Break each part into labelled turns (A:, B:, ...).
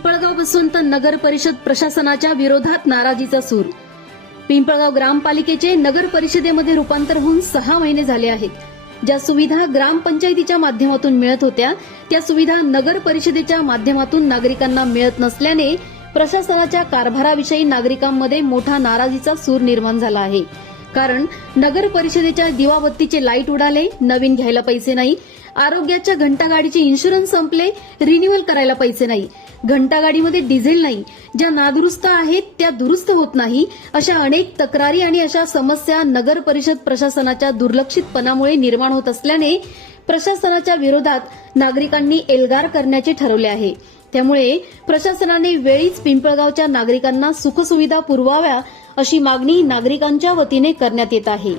A: पिंपळगाव वसंत नगर परिषद प्रशासनाच्या विरोधात नाराजीचा सूर. पिंपळगाव ग्रामपालिकेचे नगर परिषदेमध्ये रूपांतर होऊन सहा महिने झाले आहेत. ज्या सुविधा ग्रामपंचायतीच्या माध्यमातून मिळत होत्या त्या सुविधा नगर परिषदेच्या माध्यमातून नागरिकांना मिळत नसल्याने प्रशासनाच्या कारभाराविषयी नागरिकांमध्ये मोठा नाराजीचा सूर निर्माण झाला आहे. कारण नगर परिषदेच्या दिवाबत्तीचे लाइट उडाले नवीन घ्यायला पैसे नाही आरोग्याच्या घंटागाडीचे इन्शुरन्स संपले रिन्युअल करायला पैसे नाही. घंटागाडीमध्ये डिझेल नाही. ज्या नादुरुस्त आहेत त्या दुरुस्त होत नाही. अशा अनेक तक्रारी आणि अशा समस्या नगर परिषद प्रशासनाच्या दुर्लक्षितपणामुळे निर्माण होत असल्याने प्रशासनाच्या विरोधात नागरिकांनी एल्गार करण्याचे ठरवले आहे. त्यामुळे प्रशासनाने वेळीच पिंपळगावच्या नागरिकांना सुखसुविधा पुरवाव्या अशी मागणी नागरिकांच्या वतीने करण्यात येत आहे.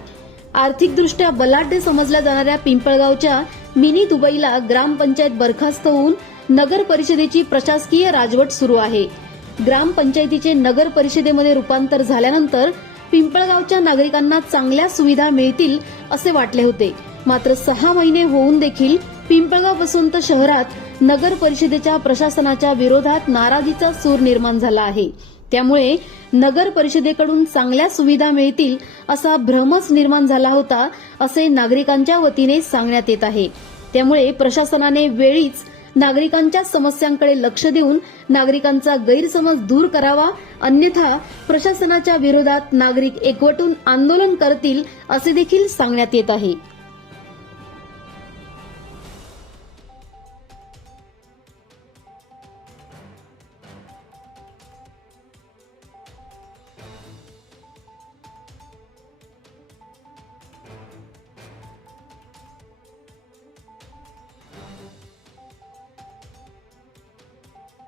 A: आर्थिकदृष्ट्या बलाढ्य समजल्या जाणाऱ्या पिंपळगावच्या मिनी दुबईला ग्रामपंचायत बरखास्त होऊन नगर परिषदेची प्रशासकीय राजवट सुरू आहे. ग्रामपंचायतीचे नगर परिषदेमध्ये रूपांतर झाल्यानंतर पिंपळगावच्या नागरिकांना चांगल्या सुविधा मिळतील असे वाटले होते. मात्र सहा महिने होऊन देखील पिंपळगाव वसंत शहरात नगर परिषदेच्या प्रशासनाच्या विरोधात नाराजीचा सूर निर्माण झाला आहे. त्यामुळे नगर परिषदेकडून चांगल्या सुविधा मिळतील असा भ्रमच निर्माण झाला होता असे नागरिकांच्या वतीने सांगण्यात येत आहे. त्यामुळे प्रशासनाने वेळीच नागरिकांच्या समस्यांकडे लक्ष देऊन नागरिकांचा गैरसमज दूर करावा अन्यथा प्रशासनाच्या विरोधात नागरिक एकवटून आंदोलन करतील असे देखील सांगण्यात येत आहे.